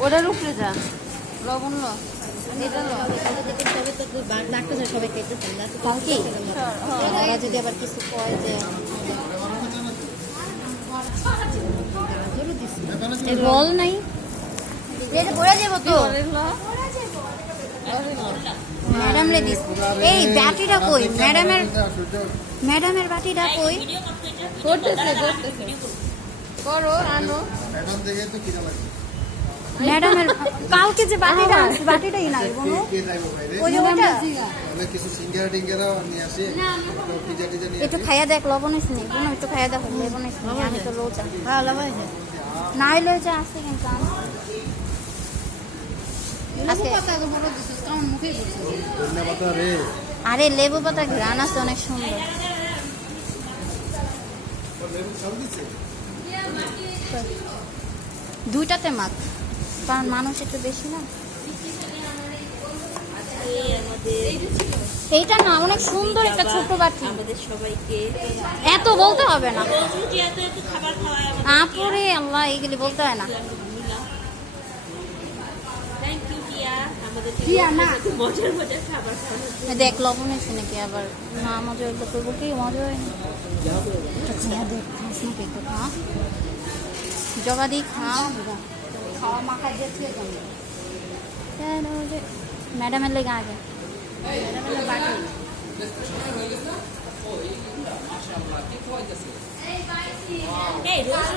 ওটার উপরে যা লবণ ল এটা ল ওরা যদি আবার কিছু কয় যে রোল নাই এটা পড়ে যাবো তো ম্যাডাম রে দিস এই বাটিটা কই ম্যাডামের বাটিটা কই করতেছে করো আনো ম্যাডামের কালকে যে বাটিটা আছে বাটিটাই নাই কোনো ওই যে ওটা কিছু সিঙ্গারা টিঙ্গারা নিয়ে আসি পিজা টিজা নিয়ে একটু খাইয়া দেখ লবণ আছে নি কোনো একটু খাইয়া দেখ লবণ আছে নি আমি তো লোচা হ্যাঁ লবণ আছে নাই লোচা আছে কিন্তু আজকে পাতা তো বড় দিছিস কেমন মুখে করছিস ধন্যবাদ রে আরে লেবু পাতা ঘ্রাণ আছে অনেক সুন্দর দুইটাতে মাখ কারণ মানুষ একটু বেশি না এইটা না অনেক সুন্দর একটা ছোট বাটি আমাদের সবাইকে এত বলতে হবে না যে এত এত খাবার খাওয়ায় আপুরে আল্লাহ এইগুলি বলতে হয় না থ্যাংক ইউ টিয়া আমাদের টিয়া না। মজার মজার খাবার খাওয়ানোর দেখ লবণ আছে নাকি আবার না মজা হইলে করবো কি মজা হয়নি একটু খাইয়া দেখ খাস নাকি একটু খা জবা দি খাও খাওয়া মাখা দিয়েছে ম্যাডামের লেগে আগে এই রোজ